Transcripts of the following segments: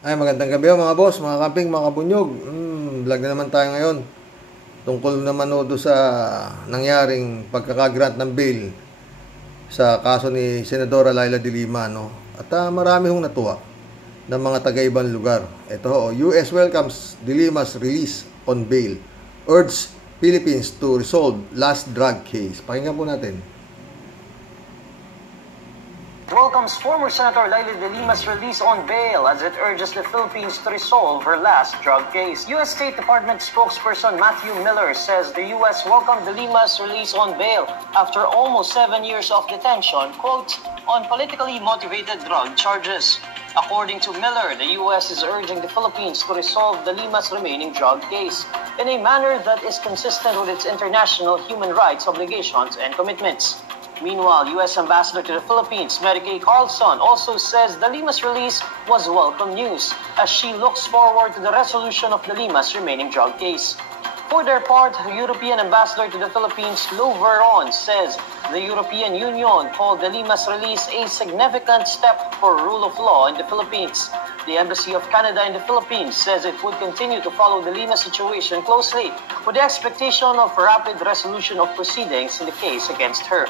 Ay, magandang gabi mga boss, mga kamping, mga kabunyog. Vlog na naman tayo ngayon. Tungkol naman do sa nangyaring pagkakagrant ng bail sa kaso ni Senadora Laila de Lima, no? At marami hong natuwa ng mga taga-ibang lugar. Ito, US welcomes de Lima's release on bail. Urges Philippines to resolve last drug case. Pakinggan po natin. Welcomes former Senator Laila de Lima's release on bail as it urges the Philippines to resolve her last drug case. U.S. State Department spokesperson Matthew Miller says the U.S. welcomed de Lima's release on bail after almost 7 years of detention, quote, on politically motivated drug charges. According to Miller, the U.S. is urging the Philippines to resolve de Lima's remaining drug case in a manner that is consistent with its international human rights obligations and commitments. Meanwhile, U.S. Ambassador to the Philippines, Mary Kay Carlson, also says de Lima's release was welcome news as she looks forward to the resolution of de Lima's remaining drug case. For their part, European Ambassador to the Philippines, Lou Veron, says the European Union called de Lima's release a significant step for rule of law in the Philippines. The Embassy of Canada in the Philippines says it would continue to follow de Lima's situation closely with the expectation of rapid resolution of proceedings in the case against her.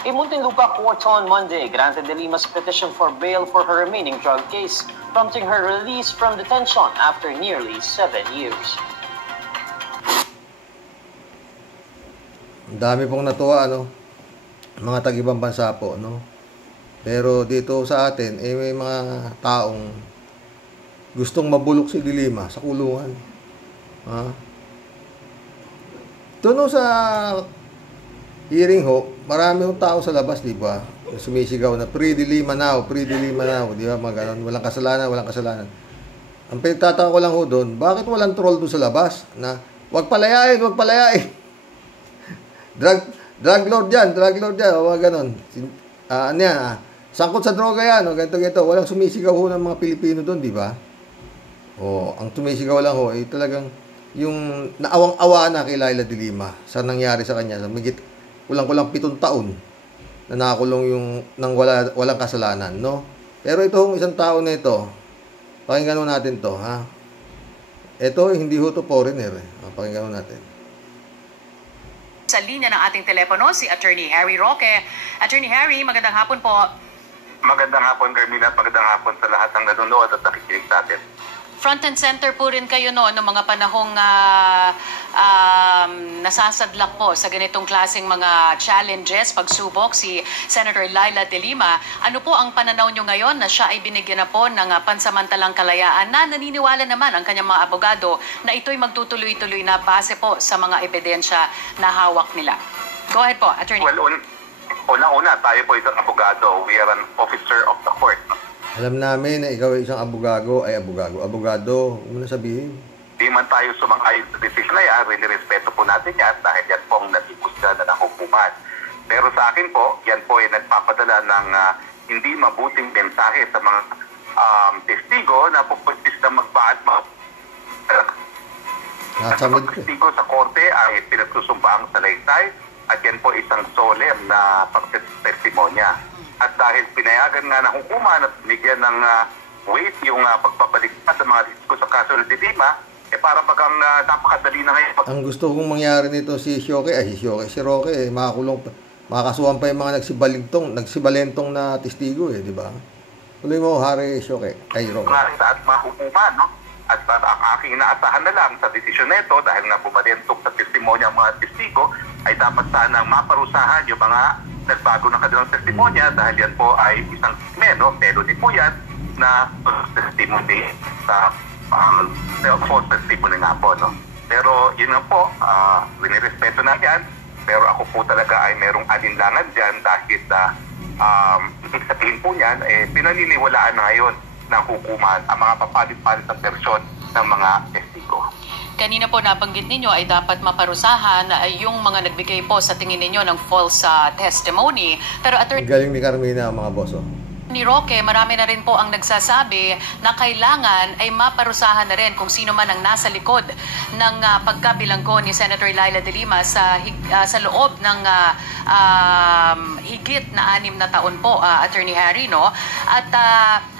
A Muntinlupa court on Monday granted de Lima's petition for bail for her remaining drug case, prompting her release from detention after nearly 7 years. Ang dami pong natuwa, ano? Mga tag-ibang bansa po, no? Pero dito sa atin, may mga taong gustong mabulok si de Lima sa kulungan. Ito sa hearing ho, marami yung tao sa labas, di ba? Sumisigaw na, free de Lima now, free de Lima now, di ba? Mga ganun, walang kasalanan, walang kasalanan. Ang pinagtataka ko lang ho doon, bakit walang troll doon sa labas? Na, wag palayain, wag palayain. drug lord yan, o mga ganun. Ano yan, sangkot sa droga yan, o ganito. Walang sumisigaw ho ng mga Pilipino doon, di ba? O, ang sumisigaw lang ho, ay talagang yung naawang-awa na kay Laila de Lima sa nangyari sa kanya, sa migit kulang-kulang 7 taon na nakakulong yung nang walang kasalanan, no? Pero itong isang tao na ito, pakinggan natin to, ha? Ito, hindi ho to foreigner, eh. Pakinggan natin. Sa linya ng ating telepono, si Attorney Harry Roque. Attorney Harry, magandang hapon po. Magandang hapon, Carmina, at magandang hapon sa lahat ng nanonood at nakikinig sa atin. Front and center po rin kayo noong mga panahong nasasadlak po sa ganitong klaseng mga challenges, pagsubok si Senator Laila de Lima. Ano po ang pananaw nyo ngayon na siya ay binigyan na po ng pansamantalang kalayaan na naniniwala naman ang kanyang mga abogado na ito'y magtutuloy-tuloy na base po sa mga ebidensya na hawak nila? Go ahead po, Attorney. Well, una-una, tayo po isang abogado. We are an officer of the court. Alam namin na ikaw ay isang abogado, huwag mo na sabihin. Di man tayo sumang-ayon sa decision na yan, respeto po natin yan dahil yan po ang nasikusga na ng hukuman. Pero sa akin po, yan po ay nagpapadala ng hindi mabuting mensahe sa mga testigo na pupundis na magbaat mga testigo sa korte ay pinagsusumbang salaysay at yan po isang solemn na pagtestimonya. At dahil pinayagan nga ng hukuman at binigyan ng weight yung pagbabalik sa mga risiko sa kaso ng de Lima, para bagang napakadali na ngayon. Ang gusto kong mangyari nito si Roque, makakulong, makakasuhan pa yung mga nagsibalentong na testigo, di ba? Tuloy mo, Harry Roque, kay Roque. At mga hukuman, no? At ang aking inaasahan na lang sa desisyon nito, dahil nga bumalentong sa testimonya ang mga testigo, ay dapat sana maparusahan yung mga nagbago ng kanilang testimonya dahil yan po ay isang melody po yan na testimony sa false testimony nga po, no? Pero yun nga po, winirespeto na yan, pero ako po talaga ay merong alinlangan dyan dahil ibig sabihin po yan, pinaniniwalaan na ngayon ng hukuman ang mga papalit-palit ng versyon ng mga testigo. Kanina po nabanggit ninyo ay dapat maparusahan yung mga nagbigay po sa tingin ninyo ng false testimony. Pero Galing ni Carmina, mga boss. Ni Roque, marami na rin po ang nagsasabi na kailangan ay maparusahan na rin kung sino man ang nasa likod ng pagkabilanggo ni Senator Laila de Lima sa loob ng higit na 6 na taon po, Attorney Harry, no? At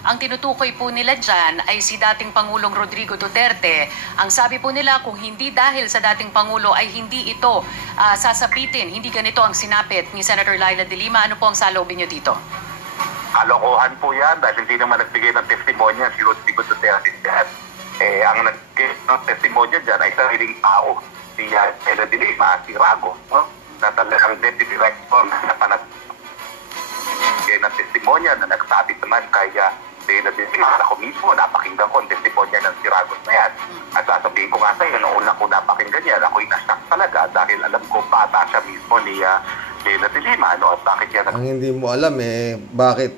ang tinutukoy po nila dyan ay si dating Pangulong Rodrigo Duterte. Ang sabi po nila, kung hindi dahil sa dating Pangulo ay hindi ito sasapitin, hindi ganito ang sinapit ni Senator Laila de Lima. Ano po ang saloobin nyo dito? Kalokohan po yan dahil hindi naman nagbigay ng testimonya si Rodrigo Duterte dyan. Ang nagbigay ng testimonya dyan ay sariling tao. Si Laila de Lima, si Rago, no? Na talagang deputy director na panagbigay ng testimonya na nagsabi naman kay Laila de Lima. Ako mismo, napakinggan ko ang testimonya ng si Ragos na yan. At sasabihin ko nga sa'yo, noong una ko napakinggan yan, ako'y nasyak talaga dahil alam ko bata siya mismo ni Laila de Lima, no? At bakit yan? Ang hindi mo alam bakit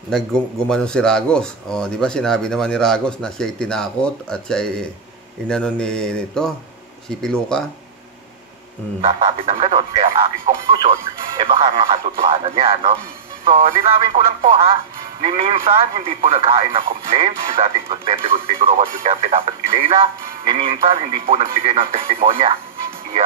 naggumanon si Ragos. O, di ba sinabi naman ni Ragos na siya ay tinakot at siya ay inano nito, si Piluka. Nasabi ng gano'n. Kaya ang aking konklusyon, baka nga katotohanan niya, no? So, linawin ko lang po, ha? Ni minsan, hindi po naghain ng complaint si dating Presidente Rodrigo Roa Duterte dapat kay Leila. Ni minsan, hindi po nagbigay ng testimonya si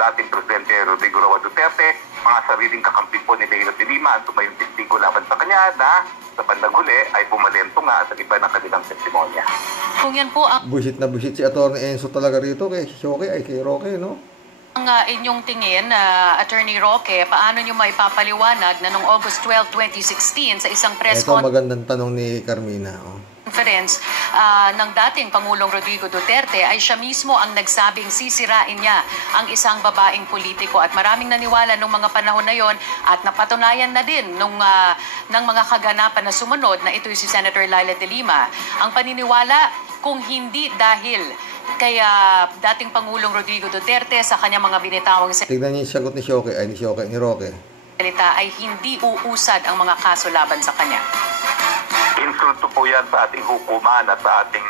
dating Presidente Rodrigo Roa Duterte. Mga sariling kakampi po ni Laila de Lima ang tumayong testigo laban sa kanya na sa bandang huli ay bumalento nga sa iba ng kanilang testimonya. Kung yan po ang Busit na busit si Atty. Enzo talaga rito kay Shoke ay kay Roque, no? inyong tingin, Attorney Roque, paano nyo maipapaliwanag na noong August 12, 2016 sa isang press Ito magandang tanong ni Carmina. conference ng dating Pangulong Rodrigo Duterte ay siya mismo ang nagsabing sisirain niya ang isang babaeng politiko at maraming naniwala nung mga panahon na yon at napatunayan na din ng mga kaganapan na sumunod na ito'y si Senator Laila de Lima. Ang paniniwala, kung hindi dahil kaya dating Pangulong Rodrigo Duterte sa kanyang mga binitawang Tignan niyo yung sagot ni Shoke, ni Roque. salita ay hindi uusad ang mga kaso laban sa kanya. Insulto po yan sa ating hukuman at sa ating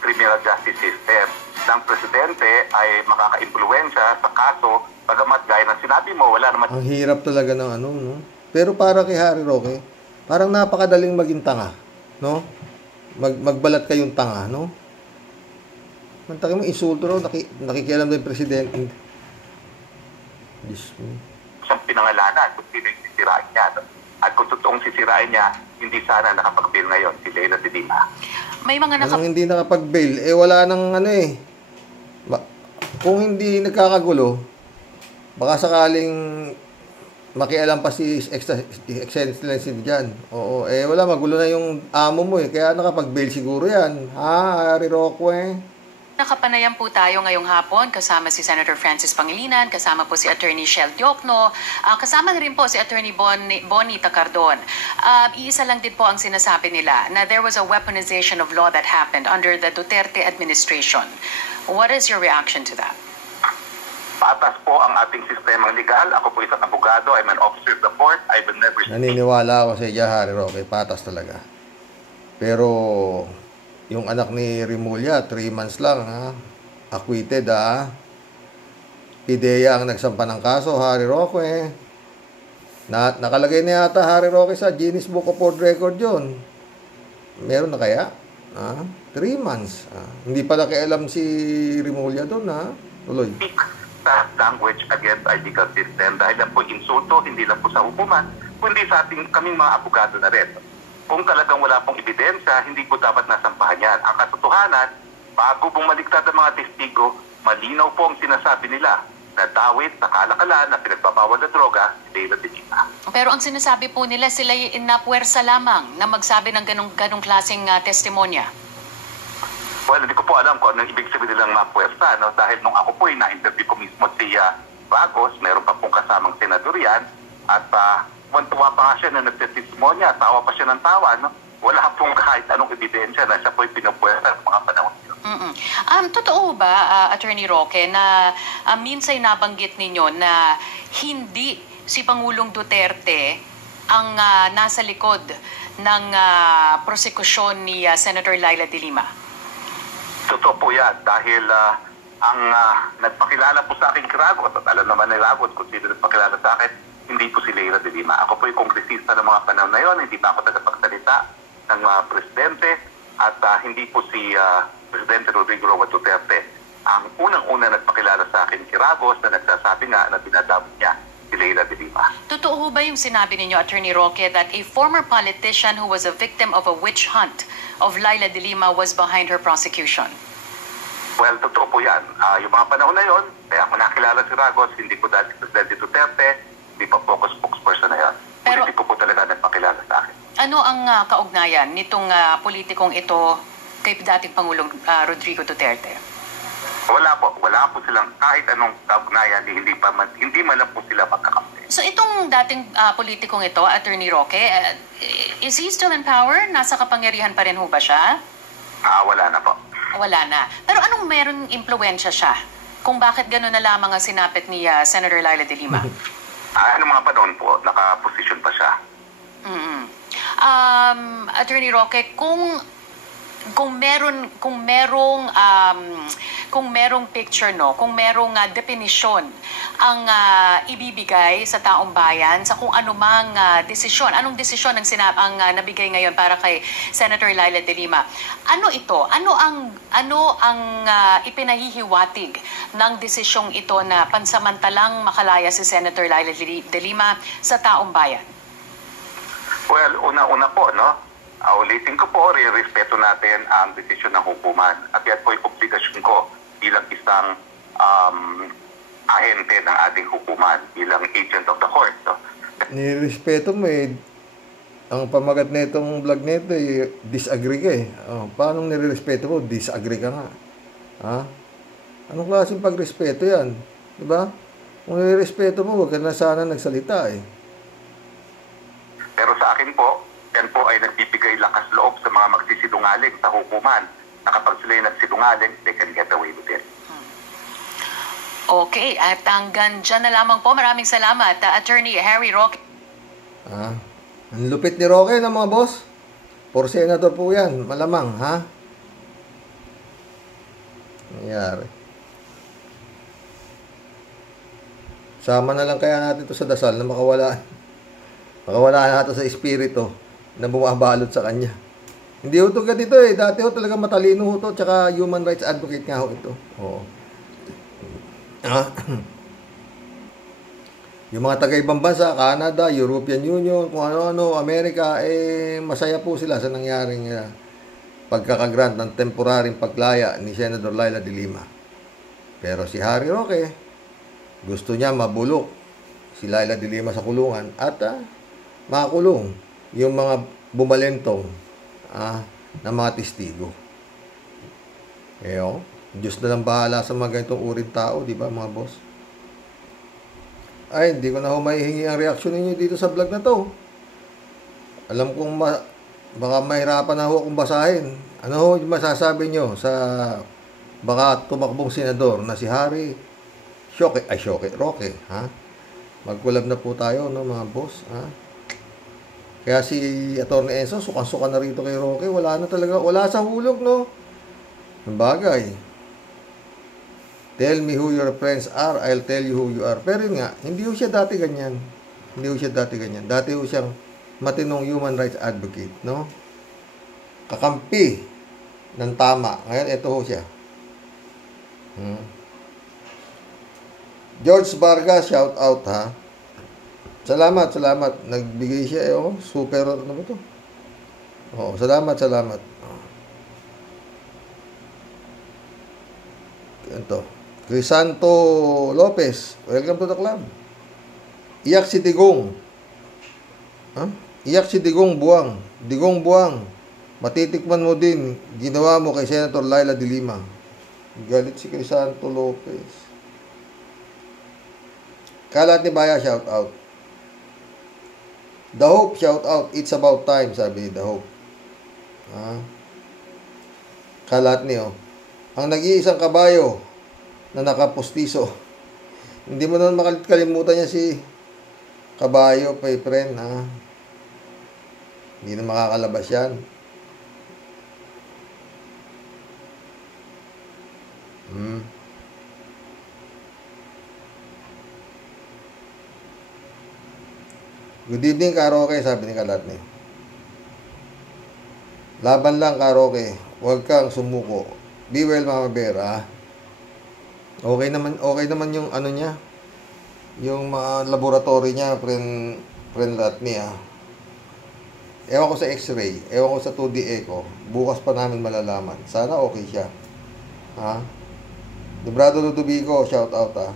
criminal justice system. Ng Presidente ay makaka-impluensya sa kaso, bagamat gaya ng sinabi mo, wala naman. Ang hirap talaga ng no? Pero para kay Harry Roque, parang napakadaling maging tanga, no? Magbalat kayong tanga, no? Mantaki mo, insulto raw, nakikialam na yung Presidente. Diyos mo. Siyang pinangalanan kung sino yung sisirain niya. No? At kung totoong sisirain niya, hindi sana nakapag-bail ngayon si Laila de Lima. May mga Anong hindi nakapag-bail? Wala nang kung hindi nagkakagulo, baka sakaling makialam pa si Excellency dyan. Oo, wala, magulo na yung amo mo kaya nakapag-bail siguro yan. Harry Roque. Nakapanayam po tayo ngayong hapon kasama si Senator Francis Pangilinan, kasama po si Attorney Shell Diokno, kasama na rin po si Attorney Bonnie Tacardon. Iisa lang din po ang sinasabi nila na there was a weaponization of law that happened under the Duterte administration. What is your reaction to that? Patas po ang ating sistemang legal. Ako po isang abogado. I'm an officer of the court. I will never speak. Naniniwala ako sa iya, Harry Roque. Patas talaga. Pero yung anak ni Rimulya, 3 months lang, acquitted, PIDEA ang nagsampa ng kaso, Harry Roque. Nakalagay na yata, Harry Roque, sa Guinness Book of World Record yun. Meron na kaya? 3 months. Hindi pa nakialam si Rimulya doon, Tuloy. Sa language against our legal system dahil lang po insulto, hindi lang po sa hukuman, kundi sa ating kaming mga abogado na rin. Kung talagang wala pong ebidensya, hindi po dapat nasampahan yan. Ang katotohanan, bago bumaliktad ang mga testigo, malinaw po ang sinasabi nila na dawit sa kalakalan na pinagbabawal na droga, Laila de Lima. Pero ang sinasabi po nila, sila napuwersa lamang na magsabi ng ganong klaseng testimonya. Well, hindi ko po alam kung anong ibig sabihin nilang mapuwersa, no? Dahil nung ako po na-interview ko mismo si Ragos, meron pa pong kasamang senador yan, at tuwa pa nga siya na nagtestismonya, tawa pa siya ng tawa, no? Wala pong kahit anong ebidensya na siya po'y pinupuwersa sa mga panahon yun. Totoo ba, Attorney Roque, na minsan nabanggit ninyo na hindi si Pangulong Duterte ang nasa likod ng prosekusyon ni Senator Laila de Lima? Totoo po yan dahil ang nagpakilala po sa akin kay Ragos at alam naman ni Ragos kung sino nagpakilala sa akin, hindi po si Leila de Lima. Ako po yung kongresista ng mga panahon na yon, hindi pa ako tagapagsalita ng presidente at hindi po si Presidente Rodrigo Roa Duterte ang unang-una nagpakilala sa akin kay Ragos na nagsasabi nga na dinadamot niya si Leila de Lima. Totoo ho ba yung sinabi ninyo, Attorney Roque, that a former politician who was a victim of a witch hunt of Leila de Lima was behind her prosecution? Well, totoo po yan. Yung mga panahon na yon, kaya ako nakilala si Ragos, hindi po dahil si Presidente Duterte, hindi pa po ako spokesperson na yan. Pero, politiko po talaga nagpakilala sa akin. Ano ang kaugnayan nitong politikong ito kay dating Pangulong Rodrigo Duterte? Wala po silang kahit anong kaugnayan, hindi man lang po sila magkakampi. So itong dating politikong ito, Attorney Roque, is he still in power? Nasa kapangyarihan pa rin ho ba siya? Wala na po. Wala na. Pero anong merong impluensya siya? Kung bakit gano'n na lamang ang sinapit ni Senator Leila de Lima? Ano mga panahon po, nakaposisyon pa siya. Attorney Roque, kung merong picture, no, kung merong definisyon ang ibibigay sa taong bayan sa kung anumang desisyon, anong desisyon ang nabigay ngayon para kay Senator Leila de Lima, ano ito? Ano ang ipinahihiwatig ng desisyong ito na pansamantalang makalaya si Senator Leila de Lima sa taong bayan? Well, una-una po, no? Ulitin ko po, respeto natin ang desisyon ng hukuman. At yan po yung obligasyon ko bilang isang ahente ng ating hukuman, bilang agent of the court. No? Nirespeto mo eh. Ang pamagat na itong vlog na ito eh, disagree ka eh. Paano nirespeto mo? Disagree ka nga. Ha? Anong klaseng pagrespeto yan? Diba? Kung nirespeto mo, huwag ka na sana nagsalita eh. Pero sa akin po, yan po ay nagbibigay lakas loob sa mga magsisinungaling sa hukuman na kapag sila'y nagsinungaling, they can get away with it. Okay, at hanggang dyan na lamang po. Maraming salamat, Attorney Harry Roque. Ang lupit ni Roque ng mga boss. For senator po yan, malamang, ha? Nangyari. Sama na lang kaya natin ito sa dasal na makawala natin sa espiritu na bumabalot sa kanya. Hindi ho ito ganito eh. Dati ho talaga matalino ho ito. Tsaka human rights advocate nga ho ito. Oo. Yung mga taga-ibang bansa, Canada, European Union, kung ano-ano, Amerika, masaya po sila sa nangyaring pagkakagrant ng temporaryong paglaya ni Senator Leila de Lima. Pero si Harry Roque, gusto niya mabulok si Leila de Lima sa kulungan at makakulong yung mga bumalentong na mga testigo. Diyos na lang bahala sa mga ganitong uring tao, di ba mga boss? Ay, hindi ko na humahihingi ang reaksyon ninyo dito sa vlog na to. Alam kong baka mahirapan na ho akong basahin. Ano ho yung masasabi nyo sa baka tumakbong senador na si Harry Roque, ha? Mag-collab na po tayo, no, mga boss, ha? Kaya si Atty. Enzo, sukan-suka na rito kay Roque. Wala na talaga, wala sa hulog, no? Ang bagay. Tell me who your friends are, I'll tell you who you are. Pero yun nga, hindi ho siya dati ganyan. Dati ho siyang matinong human rights advocate, no? Kakampi ng tama. Ngayon, ito ho siya. George Vargas, shout out, ha? Salamat. Nagbigay siya, super, ano ba ito? Salamat. Ito. Crisanto Lopez, welcome to the club. Iyak si Digong. Iyak si Digong Buwang. Matitikman mo din, ginawa mo kay Senator Leila de Lima. Galit si Crisanto Lopez. Kalat ni Baya, shout out. The Hope, shout out. It's about time, sabi ni The Hope. Kalat ni, ang nag-iisang kabayo na nakapustiso. Hindi mo naman makalimutan niya si kabayo, my friend, ha? Hindi na makakalabas yan. Good evening, Karoke, sabi ni Kalatni. Laban lang, Karoke. Huwag kang sumuko. Be well, Mama Bear, ah. Okay naman yung ano niya. Yung mga laboratory niya, friend Latni, ah. Ewan ko sa x-ray, ewan ko sa 2D echo. Bukas pa namin malalaman. Sana okay siya. Ha? Librado Ludovico, shout out, ah.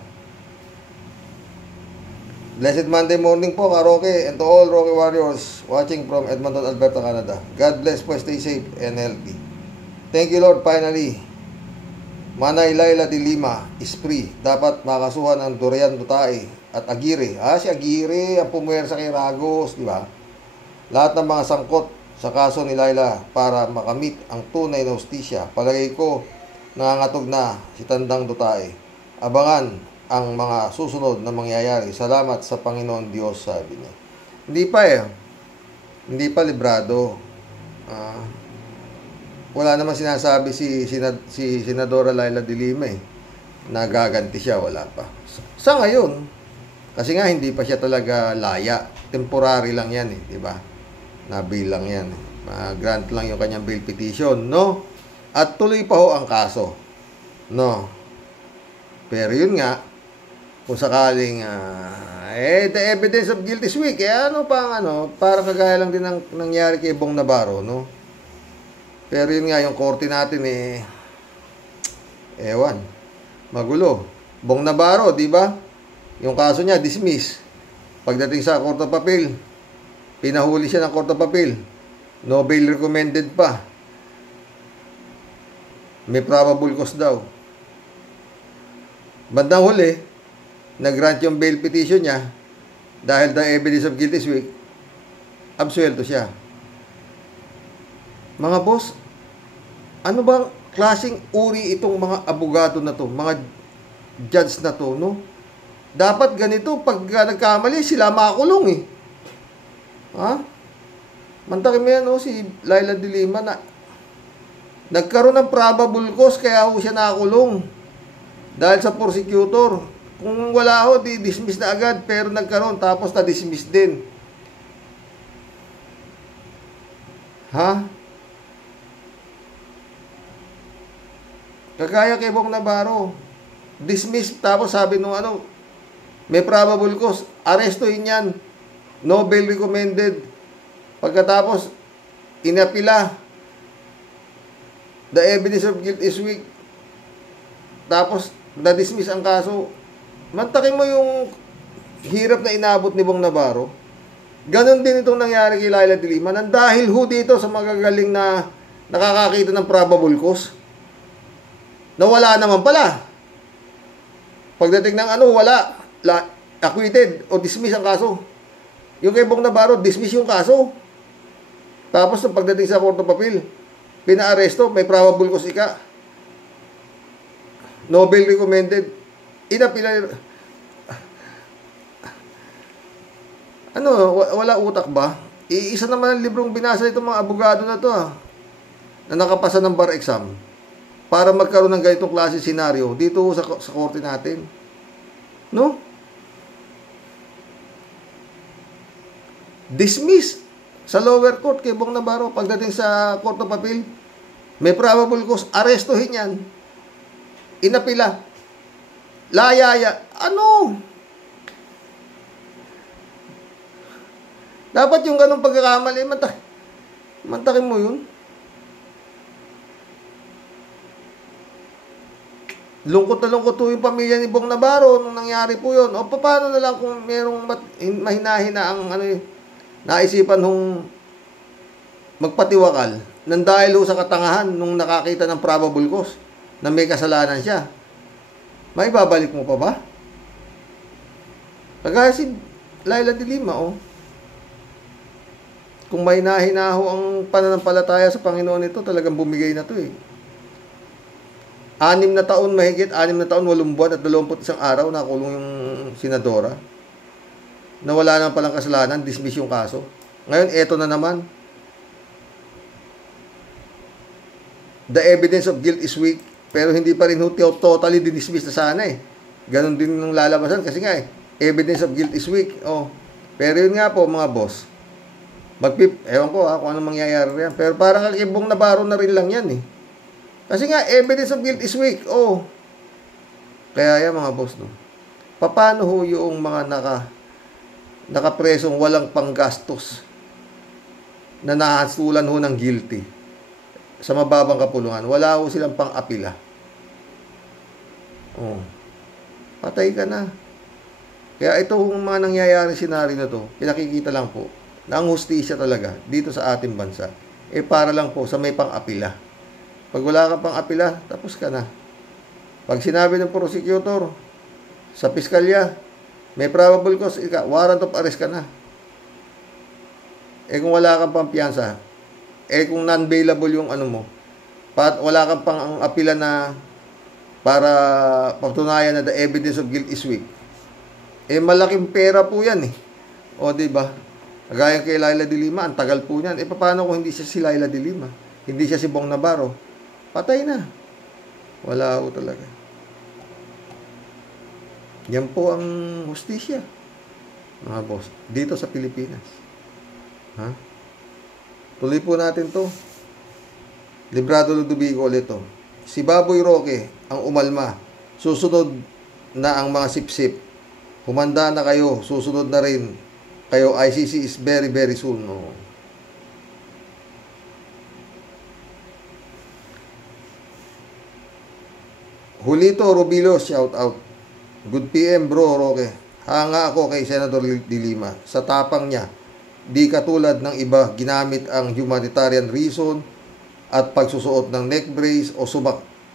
Blessed Monday morning po, Karoke, and to all Rocky Warriors watching from Edmonton, Alberta, Canada. God bless po, stay safe and healthy. Thank you, Lord, finally. Manay Laila de Lima is free. Dapat makasuhan ang Dorian Dutae at Aguirre. Si Aguirre ang pumuwersa kay Ragos, di ba? Lahat ng mga sangkot sa kaso ni Laila para makamit ang tunay na hustisya. Palagay ko, nangangatog na si Tandang Dutae. Abangan ang mga susunod na mangyayari. Salamat sa Panginoon Diyos, sabi niya. Hindi pa librado. Wala naman sinasabi si Senadora Laila de Lima nagaganti siya, wala pa. Sa ngayon, kasi nga hindi pa siya talaga laya. Temporary lang yan, di ba? Na-bail lang yan. Grant lang yung kanyang bail petition, no? At tuloy pa ho ang kaso, no? Pero yun nga, kung sakaling the evidence of guilt is weak, para kagaya lang din ng nangyari kay Bong Navarro, no? Pero yun nga, yung korte natin ewan, magulo. Bong Navarro, di ba? Yung kaso niya, dismiss. Pagdating sa Court of Appeal, pinahuli siya ng Court of Appeal. No bail recommended pa. May probable cause daw. Bandang huli, nag-grant yung bail petition niya dahil the evidence of guilt is weak, absuelto siya. Mga boss, ano bang klaseng uri itong mga abogado na to, mga judge na to, no? Dapat ganito, pag nagkamali, sila makulong, Ha? Mantakin mo yan, si Laila de Lima na nagkaroon ng probable cause, kaya siya nakulong. Dahil sa prosecutor. Kung wala di-dismiss na agad, pero nagkaroon, tapos na-dismiss din. Ha? Kagaya kay Bong Navarro, dismiss, tapos sabi nung may probable cause, arestuhin yan. No bail recommended. Pagkatapos, inapila. The evidence of guilt is weak. Tapos, na-dismiss ang kaso. Mantakin mo yung hirap na inabot ni Bong Navarro. Ganon din itong nangyari kay Laila de Lima. Nang dahil dito sa magagaling na nakakakita ng probable cause, na wala naman pala. Pagdating ng wala. Acquitted o dismiss ang kaso. Yung kay Bong Navarro, dismiss yung kaso. Tapos, pagdating sa Court of Appeal, pinaaresto, may probable cause ika. No bail recommended. Inapila. Wala utak ba? Isa naman ang librong binasa itong mga abogado na to, na nakapasa ng bar exam para magkaroon ng ganitong klase senaryo dito sa korte natin. No? Dismiss sa lower court kay Bong Navarro. Pagdating sa Court of Appeal, may probable cause, arestuhin yan. Inapila. Layaya. Dapat yung ganong pagkakamali, mantakin mo yun. Lungkot na lungkot yung pamilya ni Bong Navarro nung nangyari po yun. O paano na lang kung merong mahina-hina ang naisipan nung magpatiwakal nang dahil sa katangahan nung nakakita ng probable cause na may kasalanan siya. May babalik mo pa ba? Kagaya si Laila de Lima, Kung may nahinaho ang pananampalataya sa Panginoon ito, talagang bumigay na to 6 na taon mahigit, 6 na taon, 8 buwan at 21 araw nakulong yung senadora. Na wala naman palang kasalanan, dismiss yung kaso. Ngayon, eto na naman. The evidence of guilt is weak. Pero hindi pa rin totally dismiss na sana Ganon din ng lalabasan kasi nga evidence of guilt is weak. Pero yun nga po mga boss, ewan ko kung ano mangyayari yan. Pero parang kay Bong Navarro na rin lang yan eh. Kasi nga, evidence of guilt is weak. Oh. Kaya yan mga boss, no? Paano ho yung mga nakapresong walang panggastos na nahasulan ho ng guilty sa mababang kapulungan? Wala ho silang pang-apila. Oh. Patay ka na. Kaya ito yung mga nangyayari senaryo na to, pinakikita lang po na ang hustisya talaga dito sa ating bansa, para lang po sa may pang-apila. Pag wala ka pang-apila, tapos ka na. Pag sinabi ng prosecutor sa piskalya, may probable cause, warrant of arrest ka na. Kung wala kang pampiyansa, kung non-bailable yung ano mo, wala kang pang-apila na para patunayan na the evidence of guilt is weak, malaking pera po yan eh. O, diba? Gaya kay Laila de Lima, ang tagal po niyan. Paano kung hindi siya si Laila de Lima? Hindi siya si Bong Navarro? Patay na. Wala po talaga. Yan po ang hustisya, mga boss, dito sa Pilipinas. Ha? Tuloy po natin to. Librado Ludovico ulit to. Si Baboy Roque ang umalma. Susunod na ang mga sipsip. Humanda na kayo. Susunod na rin kayo. ICC is very very soon. No? Julito Rubilo, shout out. Good PM bro Roque. Hanga ako kay Senador de Lima. Sa tapang niya, di katulad ng iba ginamit ang humanitarian reason at pagsusuot ng neck brace o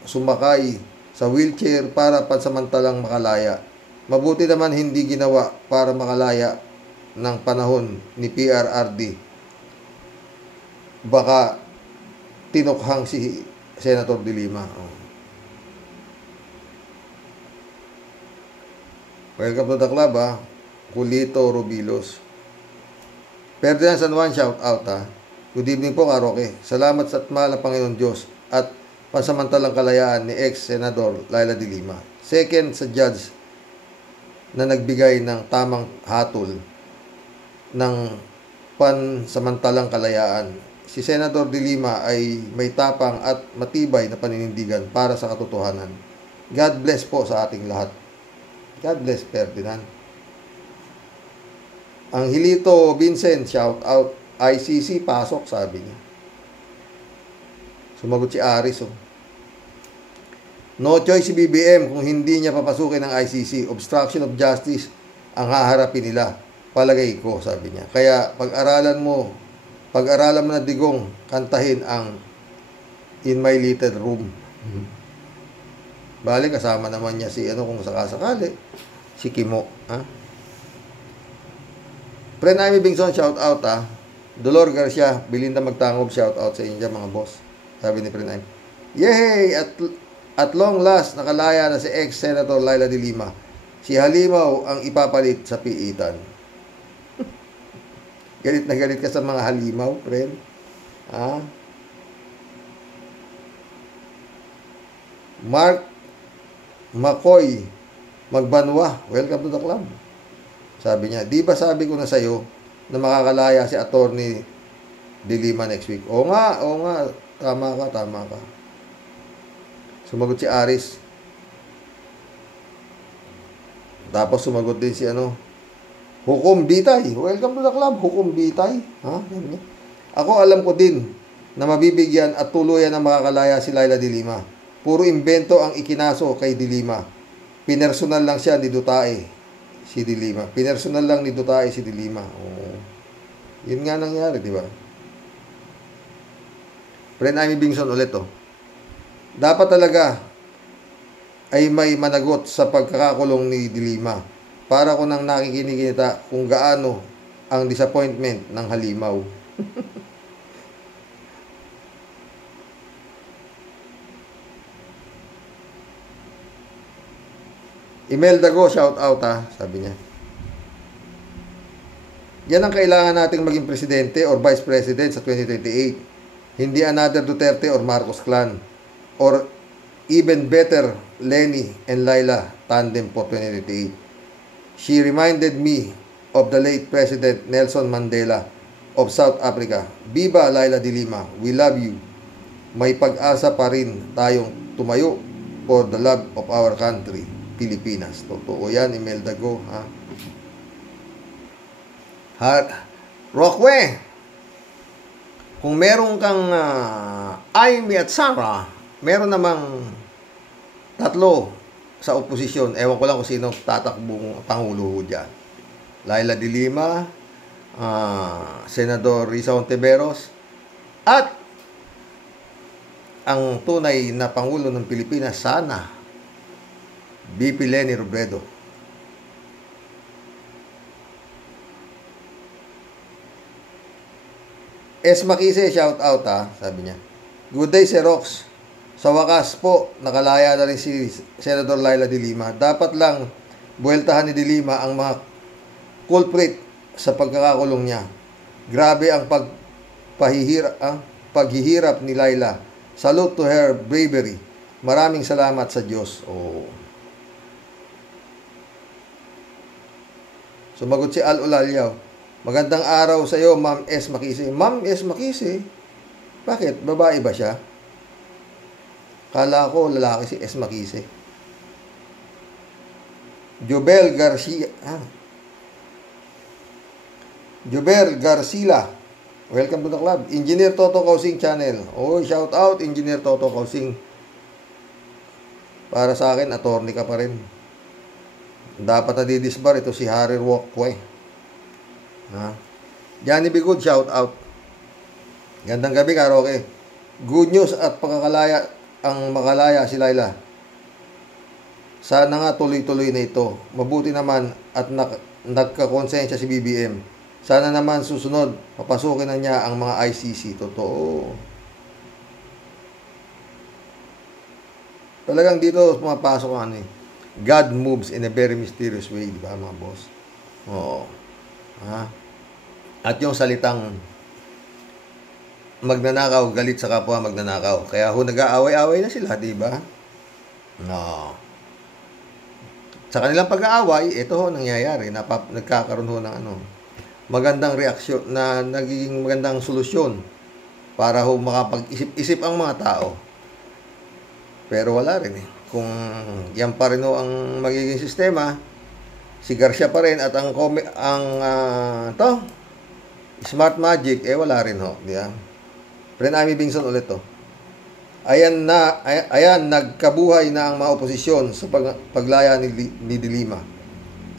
sumakay sa wheelchair para pansamantalang makalaya. Mabuti naman hindi ginawa para makalaya ng panahon ni PRRD. Baka tinukhang si Senator de Lima. Oh. Welcome to the club, ha. Julito Rubilos. Ferdinand San Juan, shout out, ha. Good evening po, Karoke. Salamat sa mahal na Panginoon Diyos at pansamantalang kalayaan ni ex-senador Laila de Lima. Second sa judge na nagbigay ng tamang hatol ng pansamantalang kalayaan. Si Senador de Lima ay may tapang at matibay na paninindigan para sa katotohanan. God bless po sa ating lahat. God bless Ferdinand. Ang Hilito Vincent, shout out. ICC, pasok, sabi niya. Sumagot si Aris. Oh. No choice si BBM kung hindi niya papasukin ang ICC. Obstruction of justice ang haharapin nila. Palagay ko, sabi niya. Kaya pag-aralan mo na digong kantahin ang In My Little Room. Bali, kasama naman niya si kung sakasakali. Si Kimo. Ha? Friend Amy Bingson, shout out, ha. Dolor Garcia, Belinda Magtangob, shout out sa inyo mga boss. Sabi ni Friend Amy. Yay! At long last, nakalaya na si ex-Senator Laila de Lima. Si Halimaw ang ipapalit sa piitan. Galit na galit ka sa mga halimaw, friend. Ha? Mark McCoy Magbanwa, welcome to the club. Sabi niya, di ba sabi ko na sa'yo na makakalaya si Attorney de Lima next week? Oo nga, tama ka. Sumagot si Aris. Tapos sumagot din si Hukom Bitay. Welcome to the club, Hukom Bitay. Ha? Ako alam ko din na mabibigyan at tuluyan na makakalaya si Laila de Lima. Puro imbento ang ikinaso kay de Lima. Pinersonal lang siya ni Dutae, si de Lima. Pinersonal lang ni Dutae si de Lima. Oh. Yun nga nangyari, di ba? Friend Amy Bingson ulit, oh. Dapat talaga ay may managot sa pagkakakulong ni de Lima para ko nang nakikinig-kita kung gaano ang disappointment ng halimaw. Imelda Go, shout out, ha, sabi niya. Yan ang kailangan nating maging presidente or vice president sa 2028. Hindi another Duterte or Marcos clan. Or even better, Lenny and Laila tandem for 2028. She reminded me of the late President Nelson Mandela of South Africa. Viva Laila de Lima, we love you. May pag-asa pa rin tayong tumayo for the love of our country, Pilipinas. Totoo yan, Imelda Go, ha? Rockwe, kung meron kang Amy at Sarah, meron namang tatlo sa oposisyon. Ewan ko lang kung sino tatakbong pangulo dyan. Laila de Lima, Senador Risa Hontiveros, at ang tunay na pangulo ng Pilipinas sana, VP Leni Robredo. Makise, shout out, ha, sabi niya. Good day, Sir Rox. Sa wakas po, nakalaya na rin si Senador Laila de Lima. Dapat lang buweltahan ni de Lima ang mga culprit sa pagkakakulong niya. Grabe ang paghihirap ni Laila. Salute to her bravery. Maraming salamat sa Diyos. Oh. Sumagot si Al Ulalyaw. Magandang araw sa iyo, Ma'am S. Makise. Ma'am S. Makise? Bakit? Babae ba siya? Kala ko lalaki si S. Makise. Jobel Garcia. Jobel Garcila. Welcome to the club. Engineer Toto Kausing Channel. Oh, shout out, Engineer Toto Kausing. Para sa akin, attorney ka pa rin. Dapat na didisbar ito si Harry Walkway. Johnny Bigod, shout out. Gandang gabi, Karoke. Good news at pagkakalaya ang makalaya si Laila. Sana nga tuloy-tuloy na ito. Mabuti naman at nagkakonsensya si BBM. Sana naman susunod, papasukin na niya ang mga ICC. Totoo. Talagang dito pumapasok ang God moves in a very mysterious way, di ba, mga boss? Oo. At yung salitang magnanakaw, galit sa kapwa magnanakaw. Kaya nag-aaway-aaway na sila, di ba? No. Sa kanilang pag-aaway, ito nangyayari. Nagkakaroon ng magandang reaksyon, na nagiging magandang solusyon para makapag-isip-isip ang mga tao. Pero wala rin. Kung yan pa rin ang magiging sistema, si Garcia pa rin at ang Smart Magic, wala rin ho. Diba? Friend Amy Bingson ulit to. Ayan, nagkabuhay na ang mga oposisyon sa paglaya ni de Lima.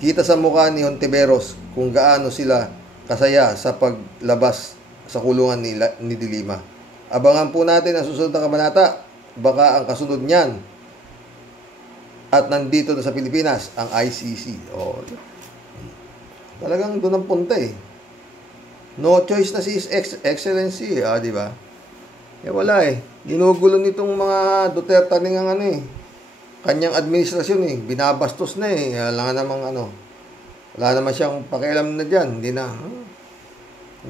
Kita sa mukha ni Hontiveros kung gaano sila kasaya sa paglabas sa kulungan ni de Lima. Abangan po natin ang susunod na kabanata. Baka ang kasunod niyan at nandito na sa Pilipinas ang ICC. Oh, talagang doon ang punta No choice na si His Excellency, di ba? Wala Ginugulo nitong mga Duterte ng kanyang administrasyon binabastos na Wala naman siyang pakialam na diyan, hindi na.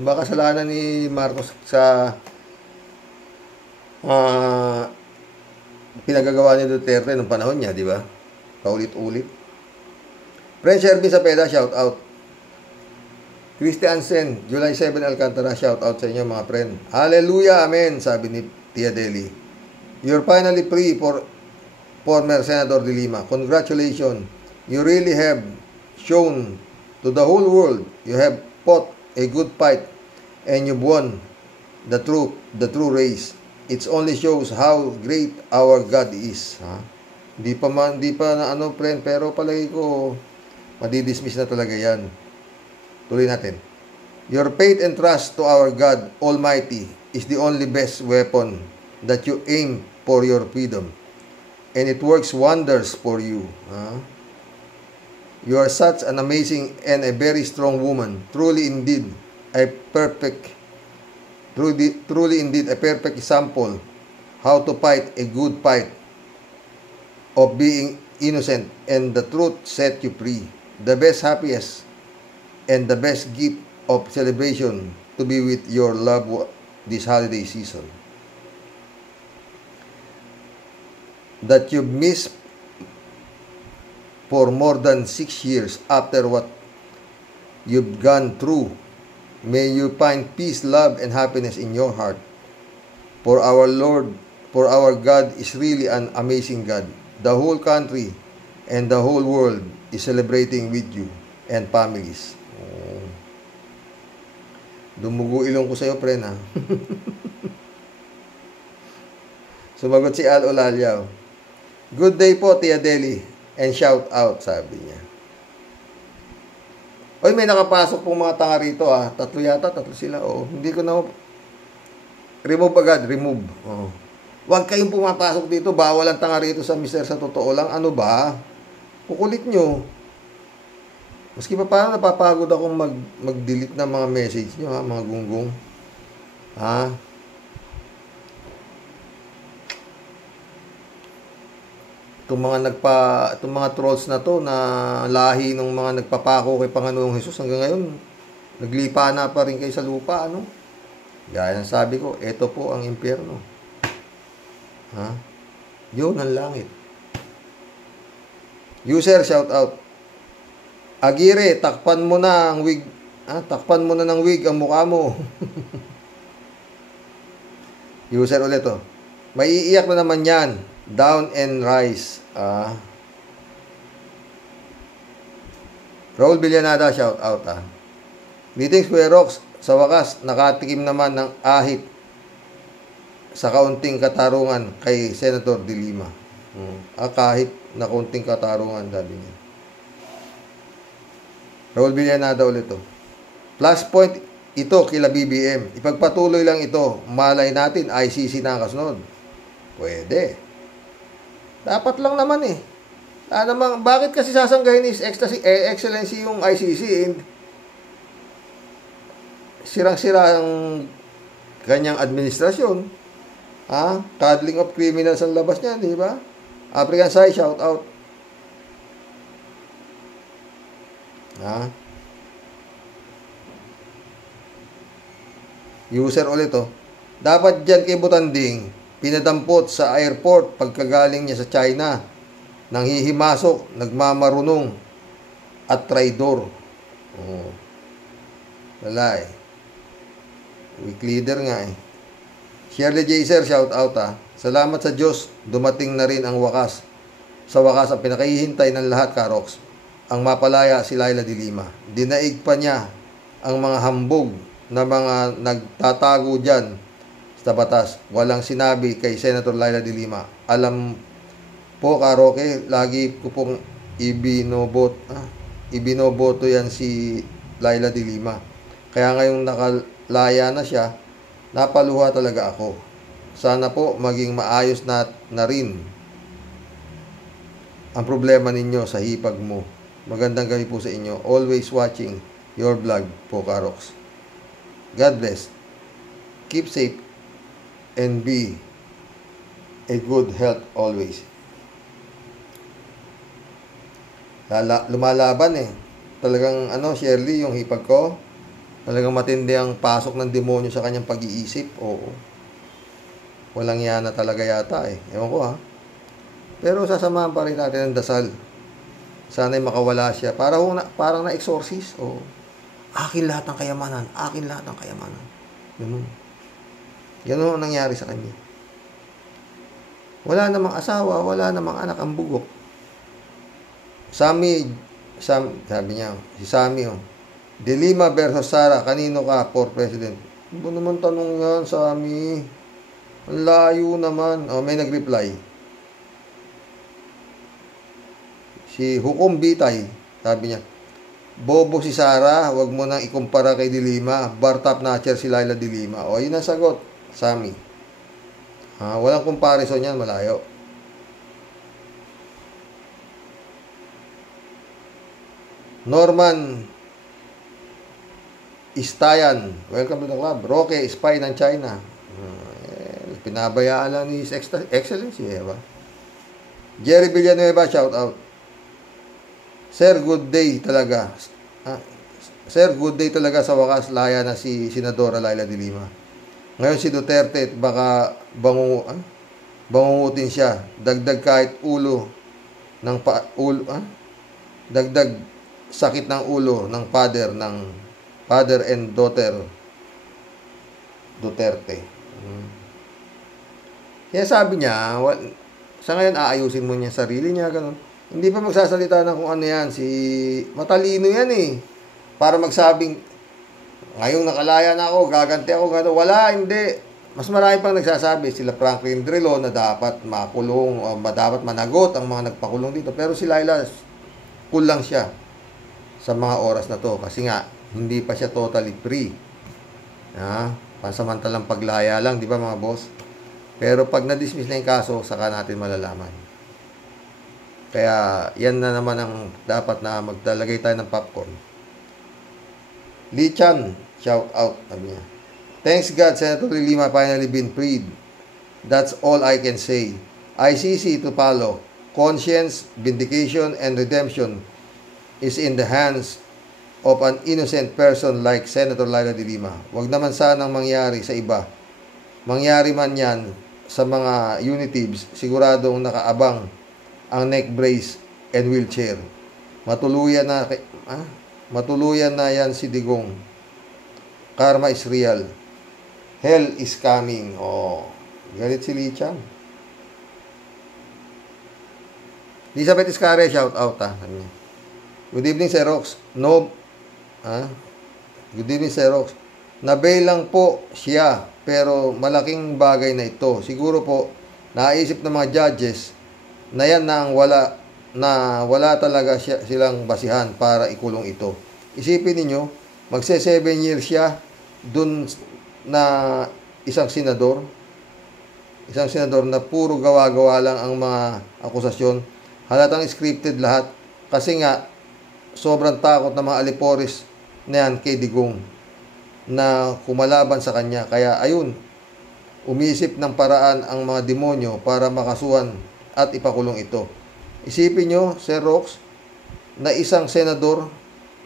Baka kasalanan ni Marcos sa pinagagawa ni Duterte nung panahon niya, di ba? Paulit-ulit. Friend Sherby Sapeda, shout out. Christian Sen, July 7 Alcantara, shout out sa inyo mga friend. Hallelujah, amen, sabi ni Tia Deli. You're finally free for former Senador de Lima. Congratulations. You really have shown to the whole world you have fought a good fight and you've won the true race. It only shows how great our God is. Di pa na friend, pero palagi ko madidismiss na talaga yan. Tuloy natin. Your faith and trust to our God Almighty is the only best weapon that you aim for your freedom. And it works wonders for you. You are such an amazing and a very strong woman. Truly indeed a perfect example how to fight a good fight of being innocent, and the truth set you free. The best, happiest, and the best gift of celebration to be with your loved this holiday season. That you missed for more than 6 years after what you've gone through. May you find peace, love, and happiness in your heart. For our God is really an amazing God. The whole country and the whole world is celebrating with you and families. Dumugo ilong ko sa'yo, pre, ha? Sumagot si Al Olalyaw. Good day po, Tia Deli. And shout out, sabi niya. Oy, may nakapasok pong mga tanga rito, ha? Tatlo sila. Oo, hindi ko na... Remove agad, remove. Oo. Huwag kayong pumapasok dito. Bawal ang tanga rito sa Mr. Sa totoo lang. Ano ba? Kukulit nyo. Maski pa parang napapagod akong mag-delete ng mga message nyo, ha? Mga gunggong. Ha? Itong mga trolls na to na lahi ng mga nagpapako kay Panginoong Hesus hanggang ngayon naglipa na pa rin kayo sa lupa, ano? Gaya ng sabi ko, ito po ang impyerno. Ha? Yun ang langit. User, shout out. Agire, takpan mo na ang wig. Takpan mo na ng wig ang mukha mo. User ulit, oh. May iiyak na naman yan. Down and rise. Raul Villanada, shout out. Meetings Kuya Rox, sa wakas, nakatikim naman ng ahit sa kaunting katarungan kay Senator De Lima. Kahit na kaunting katarungan, sabi niya. Raul Villanada ulit to. Plus point ito kila BBM. Ipagpatuloy lang ito. Malay natin, ICC na kasunod. Pwede. Dapat lang naman eh. Bakit kasi sasanggahin His Excellency yung ICC? Sirang-sira ang kanyang administrasyon. Cuddling of criminals ang labas niya, di ba? African Sai, shout out. User ulit, oh. Dapat dyan kay Butanding, pinadampot sa airport pagkagaling niya sa China, nanghihimasok, nagmamarunong, at traidor. Wala eh. Weak leader nga eh. Shirley Jaser, shout out ha. Salamat sa Diyos, dumating na rin ang wakas. Sa wakas, ang pinakahihintay ng lahat, Karox, ang mapalaya si Laila de Lima. Dinaig pa niya ang mga hambog na mga nagtatago dyan sa batas. Walang sinabi kay Senator Laila de Lima. Alam po, Karoke, lagi ko pong ibinoboto yan si Laila de Lima. Kaya ngayong nakalaya na siya, napaluha talaga ako. Sana po maging maayos na rin ang problema ninyo sa hipag mo. Magandang gabi po sa inyo. Always watching your vlog po, Karox. God bless. Keep safe and be a good health always. Lumalaban eh. Talagang Shirley, yung hipag ko, talagang matindi ang pasok ng demonyo sa kanyang pag-iisip. Oo. Walang yana talaga yata eh. Ewan ko ha. Pero sasamahan pa rin natin ang dasal. Sana'y makawala siya. Parang na-exorcist. Oo. Akin lahat ng kayamanan. Akin lahat ng kayamanan. Ganun ang nangyari sa kanya. Wala namang asawa, wala namang anak, ang bugok. Sabi niya, si Sammy, De Lima versus Sara, kanino ka for president? Ano naman tanong yan, Sammy? Ang layo naman. May nag-reply. Si Hukom Bitay, sabi niya, bobo si Sara, wag mo nang ikumpara kay De Lima. Bar top notcher si Laila de Lima. Yun ang sagot, Sammy. Walang comparison yan, malayo. Norman Istayan, welcome to the club. Roque, spy ng China. Pinabayaan lang ni His Excellency, ba? Jerry Villanueva, shout out. Sir, good day talaga. Sir, good day talaga sa wakas. Laya na si Senadora Laila de Lima. Ngayon si Duterte, baka bangungutin siya. Dagdag kahit ulo ng dagdag sakit ng ulo ng father and daughter Duterte. Kaya sabi niya, sa ngayon aayusin mo niya sarili niya, ganun. Hindi pa magsasalita ng kung ano yan. Matalino yan eh. Para magsabing, ngayong nakalaya na ako, gaganti ako, gano'n. Wala, hindi. Mas marami pang nagsasabi, sila Franklin Drilon na dapat makulong, o dapat managot ang mga nagpakulong dito. Pero si Laila, kulang siya sa mga oras na to. Kasi nga, hindi pa siya totally free. Pansamantalang paglaya lang, di ba mga boss? Pero pag na-dismiss na yung kaso, saka natin malalaman. Kaya, yan na naman ang dapat na maglalagay tayo ng popcorn. Lee Chan, shout out. Sabi niya, thanks God, Senator Lima finally been freed. That's all I can say. ICC to follow. Conscience, vindication, and redemption is in the hands of an innocent person like Senator Laila de Lima. Huwag naman sanang mangyari sa iba. Mangyari man yan sa mga unitives, siguradong nakaabang ang neck brace and wheelchair. Matuluyan na yan si Digong. Karma is real. Hell is coming. Oh, galit si Lee Chan. Elizabeth Iscare, shout out Good evening, Sir Rox. Good evening, Sir Rox. Nabail lang po siya, pero malaking bagay na ito. Siguro po, naisip ng mga judges na yan na ang wala talaga silang basihan para ikulong ito. Isipin ninyo, magse 7 years siya dun na isang senador na puro gawa-gawa lang ang mga akusasyon. Halatang scripted lahat. Kasi nga, sobrang takot ng mga alipores na yan kay Digong na kumalaban sa kanya. Kaya ayun, umisip ng paraan ang mga demonyo para makasuhan at ipakulong ito. Isipin nyo, Sir Rox, na isang senador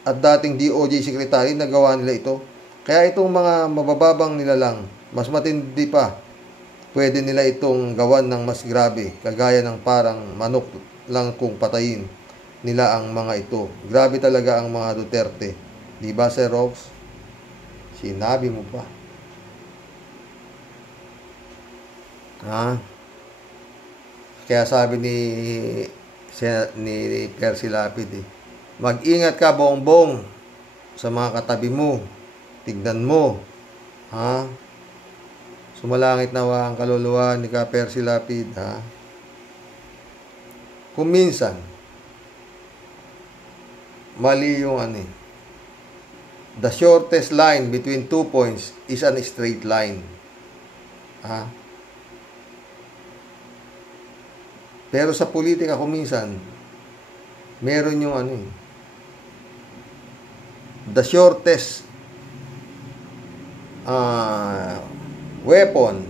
at dating DOJ secretary nagawa nila ito. Kaya itong mga mabababang nila lang, mas matindi pa, pwede nila itong gawan ng mas grabe, kagaya ng parang manok lang kung patayin nila ang mga ito. Grabe talaga ang mga Duterte. Di ba, Sir Rox? Sinabi mo pa. Kaya sabi ni Percy Lapid, mag-ingat ka, bongbong, sa mga katabi mo. Tignan mo. Sumalangit nawa ang kaluluwa ni Ka Percy Lapid. Kung minsan, mali yung the shortest line between 2 points is a straight line. Pero sa politika kung minsan, meron yung the shortest weapon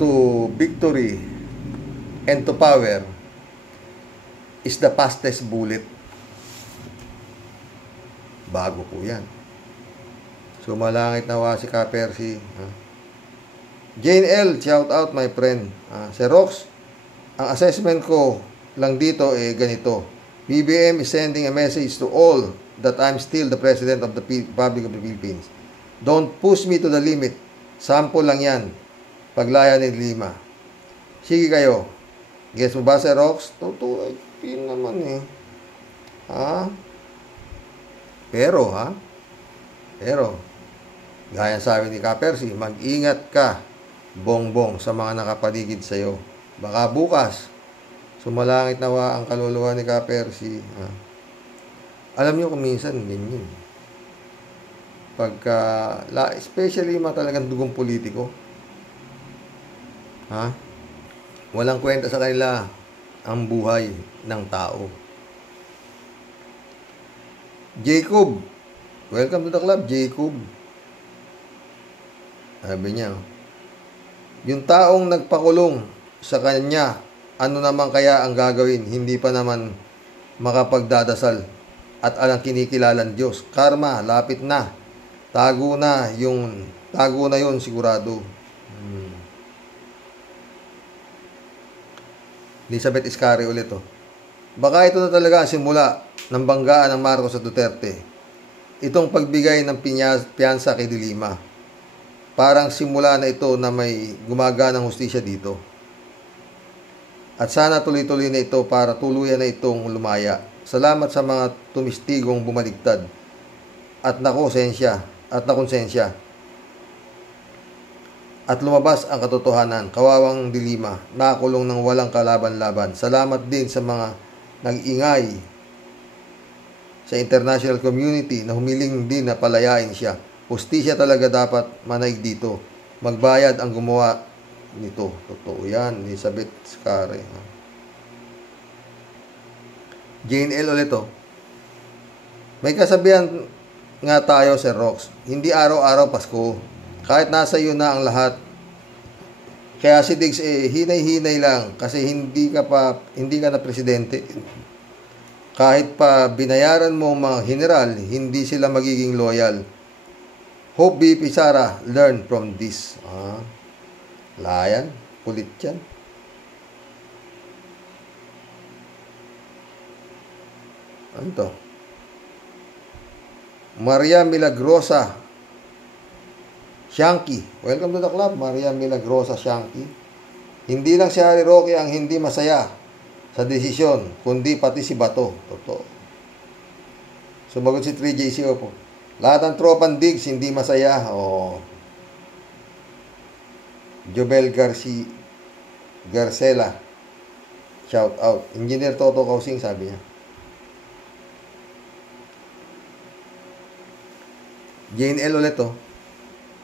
to victory and to power is the fastest bullet. Bago po yan. Sumalangit nawa si Ka Percy. Jane L, shout out my friend. Sir Rox, ang assessment ko lang dito ganito. BBM is sending a message to all that I'm still the President of the Republic of the Philippines. Don't push me to the limit. Sample lang yan. Paglaya ni Lima. Sige kayo. Guess mo ba, Sir Rox? Totoo, yun naman Pero, gaya sabi ni Ka Percy, mag-ingat ka, bongbong, sa mga nakapaligid sa'yo. Baka bukas, sumalangit nawa ang kaluluwa ni Ka Percy. Alam niyo kung minsan, ganyan. Especially mga talagang dugong politiko. Walang kwenta sa kanila ang buhay ng tao. Jacob, welcome to the club, Jacob. Sabi niya, yung taong nagpakulong sa kanya, ano naman kaya ang gagawin? Hindi pa naman makapagdadasal at alang kinikilalang Diyos. Karma, lapit na. Tago na yun sigurado. Elizabeth Iscari ulit Baka ito na talaga ang simula ng banggaan ng Marcos at Duterte. Itong pagbigay ng piyansa kay De Lima. Parang simula na ito na may gumaganang hustisya dito. At sana tuloy-tuloy na ito para tuluyan na itong lumaya. Salamat sa mga tumistigong bumaligtad at nakonsensya. At lumabas ang katotohanan. Kawawang De Lima, nakulong ng walang kalaban-laban. Salamat din sa mga nag-ingay sa international community na humiling din na palayain siya. Hustisya talaga dapat manaig dito. Magbayad ang gumawa nito. Totoo yan. Elizabeth Scare. Jane L. ulit oh. May kasabihan nga tayo, Sir Rox. Hindi araw-araw Pasko. Kahit nasa iyo na ang lahat. Kaya si Diggs hinay-hinay lang kasi hindi ka na presidente. Kahit pa binayaran mo mga general, hindi sila magiging loyal. Hope BP Sara, learn from this. Layan, kulit yan. Ano to? Maria Milagrosa Shanky. Welcome to the club, Maria Milagrosa Shanky. Hindi lang si Harry Roque ang hindi masaya sa desisyon, kundi pati si Bato. Totoo. Sumagot si 3JC po. Lahat ng tropang Diggs hindi masaya. Jobel Garcela. Shout out. Engineer Toto Kausing sabi niya. Jane L. ulit oh.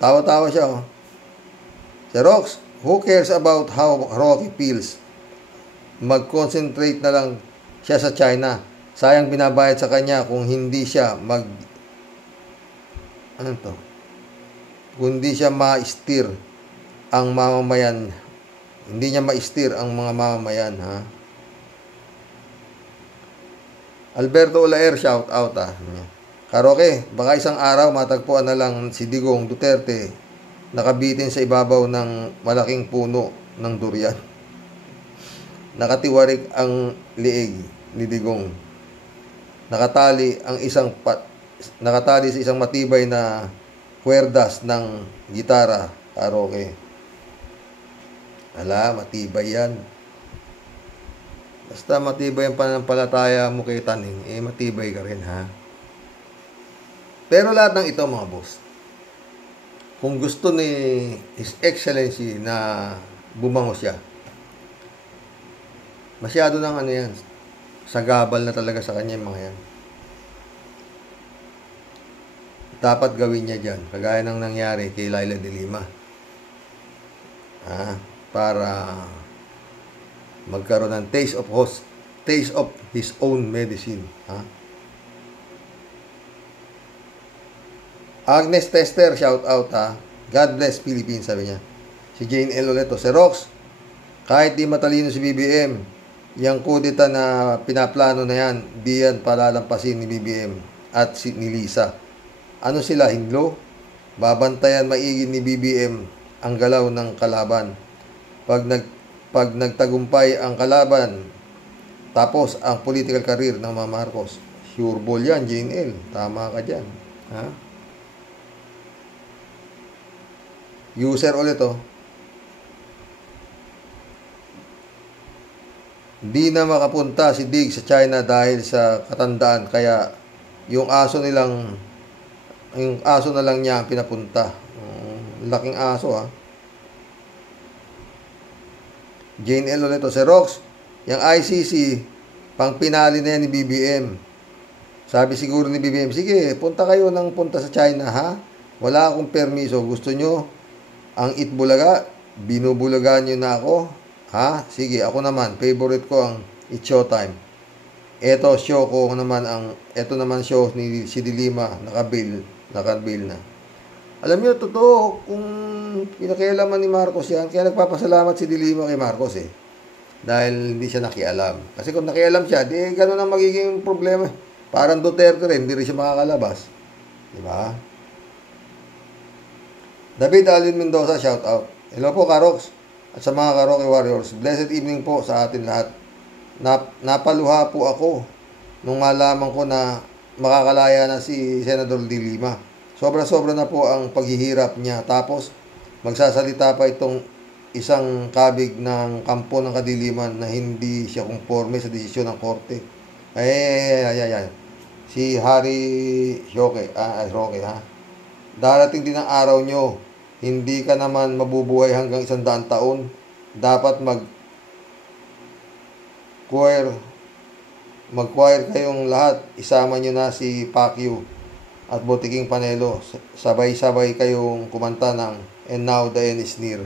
Tawa-tawa siya oh. Si Rox, who cares about how Rocky feels? Mag-concentrate na lang siya sa China. Sayang binabayad sa kanya kung hindi siya kundi siya ma-steer ang mamamayan. Hindi niya ma-steer ang mga mamamayan, ha? Alberto Olaer, shout out ha. Karoke, baka isang araw matagpuan na lang si Digong Duterte nakabitin sa ibabaw ng malaking puno ng durian. Nakatiwarik ang liig ni Digong. Nakatali sa isang matibay na kwerdas ng gitara, Karoke. Ala, matibay yan. Basta matibay ang pananampalataya mo kay Taning, matibay ka rin, ha? Pero lahat ng ito, mga boss, kung gusto ni His Excellency na bumango siya, masyado ng yan, sagabal na talaga sa kanya yung mga yan. Dapat gawin niya dyan, kagaya ng nangyari kay Laila de Lima. Para magkaroon ng taste of his own medicine. Agnes Tester, shout out ha. God bless Philippines, sabi niya. Si Jane L. Oleto, si Rox, kahit di matalino si BBM, yung kudeta na pinaplano na yan, di yan palalampasin ni BBM at ni Lisa. Ano sila, hinlo? Babantayan maigi ni BBM ang galaw ng kalaban. Pag nagtagumpay ang kalaban, tapos ang political career ng mga Marcos. Sure ball yan, Jane L. Tama ka dyan. Ha? User ulit oh. Di na makapunta si Dig sa China dahil sa katandaan, kaya yung aso na lang niya ang pinapunta. Laking aso ha. Jane L. ulit oh. Si Rox, yung ICC pang pinali na yan ni BBM. Sabi siguro ni BBM, sige, punta sa China ha. Wala akong permiso. Gusto nyo ang Itbulaga, binubulagaan nyo na ako, ha? Sige, ako naman, favorite ko ang It's Showtime. Ito naman show ni si De Lima, nakabil na. Alam nyo, totoo, kung pinakialaman ni Marcos yan, kaya nagpapasalamat si De Lima kay Marcos dahil hindi siya nakialam. Kasi kung nakialam siya, di gano'n ang magiging problema. Parang Duterte rin, hindi rin siya makakalabas. Diba? David Alvin Mendoza, shout out. Hello po, Karox. At sa mga Karoke Warriors, blessed evening po sa atin lahat. napaluha po ako nung malaman ko na makakalaya na si Senador De Lima. Sobra-sobra na po ang paghihirap niya. Tapos, magsasalita pa itong isang kabig ng kampo ng kadiliman na hindi siya konforme sa desisyon ng korte. Ay. Si Harry Roque, Roque ha. Darating din ang araw nyo. Hindi ka naman mabubuhay hanggang 100 taon. Dapat mag-choir kayong lahat. Isama nyo na si Pacquiao at Botiking Panelo. Sabay-sabay kayong kumanta ng And Now the End is Near.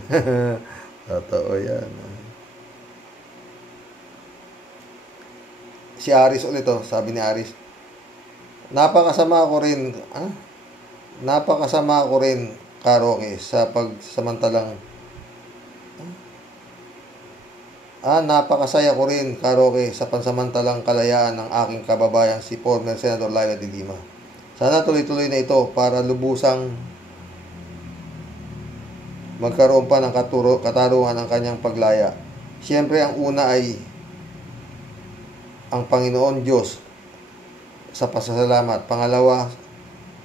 Totoo yan. Si Aris ulit sabi ni Aris, napakasama ko rin Karoke sa pagsamantalang napakasaya ko rin Karoke sa pansamantalang kalayaan ng aking kababayan si former Senator Laila De Lima. Sana tuloy-tuloy na ito para lubusang magkaroon pa ng katarungan ang kanyang paglaya. Siyempre, ang una ay ang Panginoon Diyos sa pasasalamat. Pangalawa,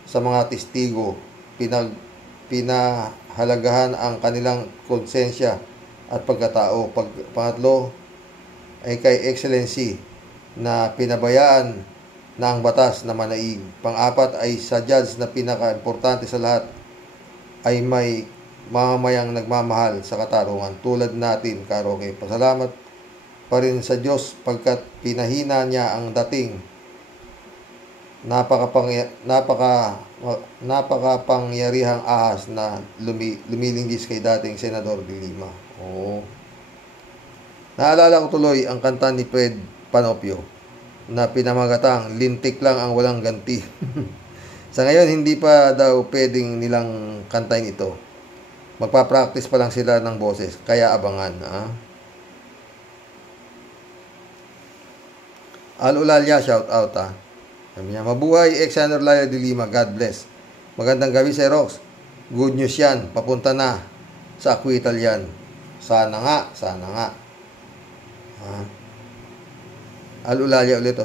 sa mga testigo, pinahalagahan ang kanilang konsensya at pagkatao. Pangatlo ay kay Excellency na pinabayaan na ang batas na manaig. Pang-apat ay sa judge na pinaka-importante sa lahat ay may mamamayang nagmamahal sa katarungan tulad natin, Karoke. Pasalamat pa rin sa Diyos pagkat pinahina niya ang dating napakapangyarihang ahas na lumilinggis kay dating Senador De Lima. Naalala ko tuloy ang kanta ni Fred Panopio na pinamagatang lintik lang ang walang ganti. Sa ngayon, hindi pa daw pwedeng nilang kantahin ito. Magpa-practice pa lang sila ng boses, kaya abangan. Al-Ulalia, shout out Sabi niya, mabuhay ex-Senator Laila De Lima, God bless. Magandang gabi, Sir Rox. Good news yan, papunta na sa acquittal yan. Sana nga. Al-Ulalia ulit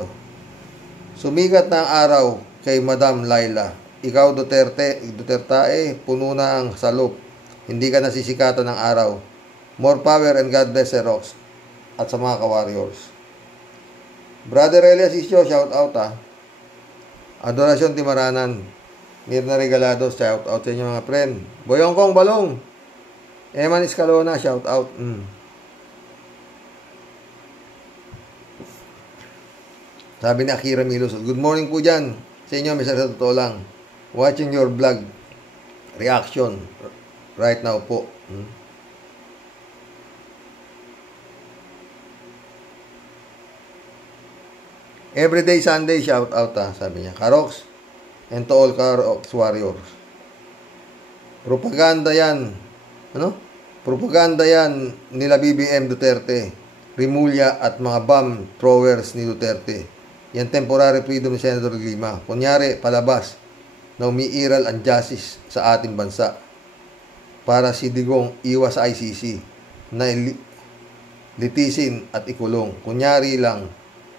Sumigat na ang araw kay Madam Laila. Ikaw Duterte, puno na ang salop. Hindi ka nasisikatan ng araw. More power and God bless, Sir Rox. At sa mga ka-warriors. Brother Elias Isyo, shout out Adorasyon Timaranan. Mirna Regalado, shout out sa inyo mga friend. Boyong Kong Balong. Eman Escalona, shout out. Sabi ni Akira Milos, good morning po dyan. Sa inyo, Mr. Sa totoo lang. Watching your vlog. Reaction. Right now po. Everyday Sunday, shout out sabi niya. Karox and to all Karox warriors. Propaganda yan. Propaganda yan nila BBM Duterte, Rimulya at mga bomb throwers ni Duterte. Yan temporary freedom ni Senator De Lima. Kunyari, palabas na umiiral ang justice sa ating bansa para si Digong iwas sa ICC na litisin at ikulong. Kunyari lang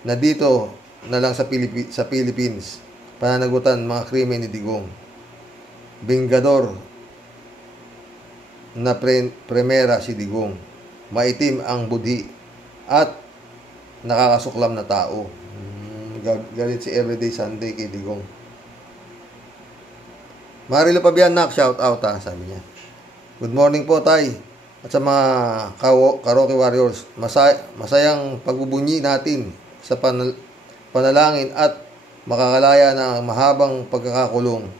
na dito na lang sa Philippines pananagutan mga krimen ni Digong. Bingador na premera si Digong. Maitim ang budhi at nakakasuklam na tao. Galit si Everyday Sunday kay Digong. Marilo Pabianak, shout out sabi niya. Good morning po, Tay. At sa mga Karoke Warriors, masayang pagbubunyi natin sa panalangin at makakalaya na mahabang pagkakakulong.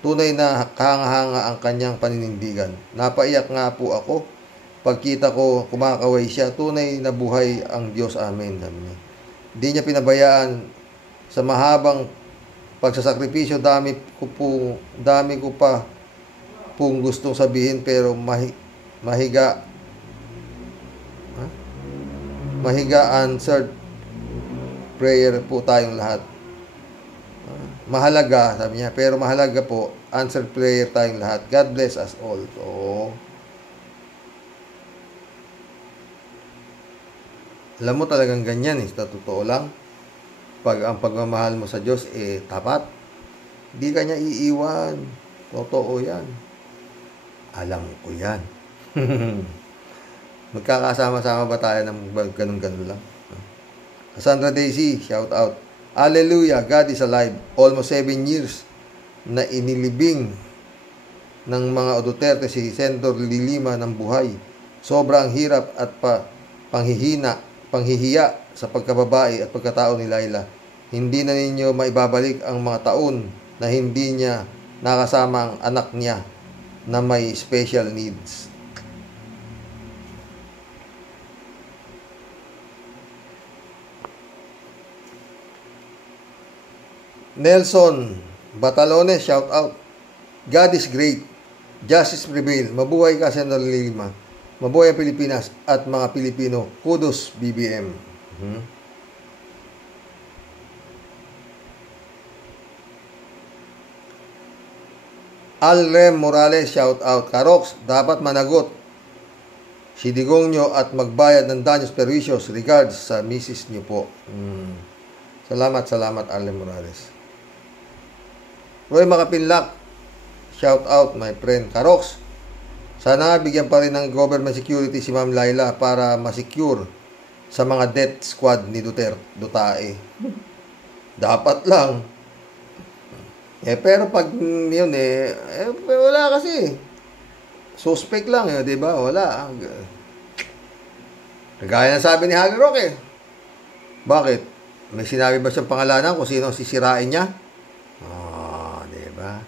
Tunay na kahanga-hanga ang kanyang paninindigan. Napaiyak nga po ako pagkita ko kumakaway siya. Tunay na buhay ang Diyos. Amen. Hindi niya pinabayaan sa mahabang pagsasakripisyo. Dami ko pa pong gustong sabihin pero mahiga answered prayer po tayong lahat. Mahalaga, sabi niya, pero mahalaga po answered prayer tayong lahat. God bless us all. Alam mo talagang ganyan sa totoo lang. Pag ang pagmamahal mo sa Diyos tapat, hindi ka niya iiwan. Totoo yan. Alam ko yan. Magkakasama-sama ba tayo ng ganun-ganun lang? Cassandra Daisy, shout out. Hallelujah, God is alive. Almost 7 years na inilibing ng mga Duterte si Senator Lilima ng buhay. Sobrang hirap at panghihiya sa pagkababae at pagkatao ni Laila. Hindi na ninyo maibabalik ang mga taon na hindi niya nakasama ang anak niya na may special needs. Nelson Batalones, shout out. God is great. Justice prevail. Mabuhay ka, Senator Lima. Mabuhay ang Pilipinas at mga Pilipino. Kudos, BBM. Alrem Morales, shout out. Karoks, dapat managot si Digong nyo at magbayad ng danyos perwisyos. Regards sa misis nyo po. Salamat, Alrem Morales. Roy Makapinlak, shout out my friend. Karoks, sana bigyan pa rin ng government security si Ma'am Laila para masecure sa mga death squad ni Dutae. Dapat lang. Pero pag yun wala kasi. Suspect lang di ba? Wala. Gaya ng sabi ni Harry Roque. Bakit? May sinabi ba siyang pangalanan kung sino sisirain niya? Di ba?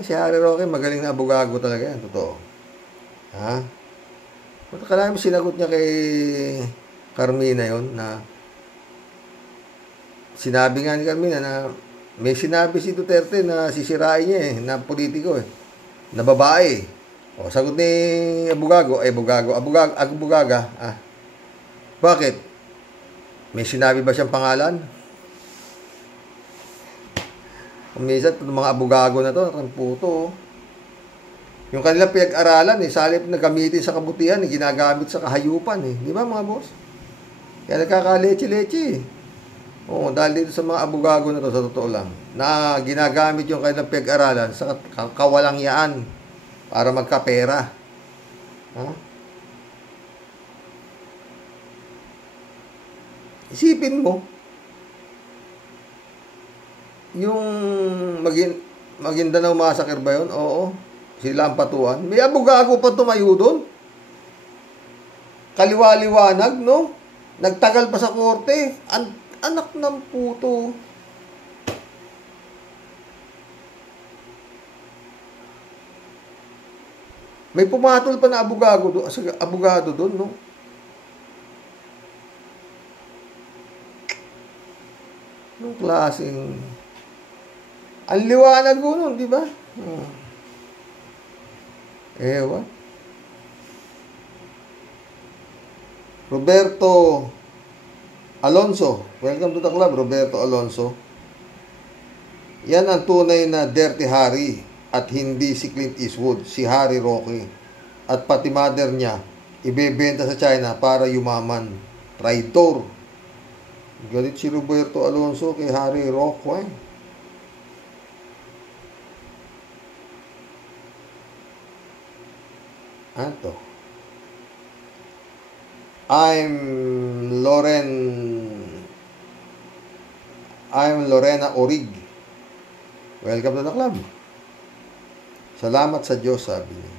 Si Harry Roque magaling na abogado talaga yan, totoo. Ha? Kailangan mo sinagot niya kay Carmina yon na sinabi nga ni Carmina na may sinabi si Duterte na sisirain niya na politiko na babae. Sagot ni Abugaga, bakit? May sinabi ba siyang pangalan? Minsan, mga abugago na to, puto. Yung kanilang pinag-aralan, salip na gamitin sa kabutihan, ginagamit sa kahayupan. Di ba, mga boss? Kaya nagkakaleche-leche. Dahil dito sa mga abugago na to, sa totoo lang, na ginagamit yung kanilang pinag-aralan sa kawalangyaan para magkapera. Isipin mo, yung Maguindanao Massacre ba yun? Oo. Sila ang patuan. May abugago pa tumayo doon. Kaliwa-liwanag, no? Nagtagal pa sa korte. Anak ng puto. May pumatol pa na abogado doon, no? Anong klaseng... Ang liwanag ko nun, di ba? Ewan. Roberto Alonso. Welcome to the club, Roberto Alonso. Yan ang tunay na Dirty Harry at hindi si Clint Eastwood, si Harry Roque. At pati mother niya, ibebenta sa China para yumaman. Traitor. Galit si Roberto Alonso kay Harry Roque. Anto. I'm Lorena Orig. Welcome to the club. Salamat sa Diyos, sabi niya.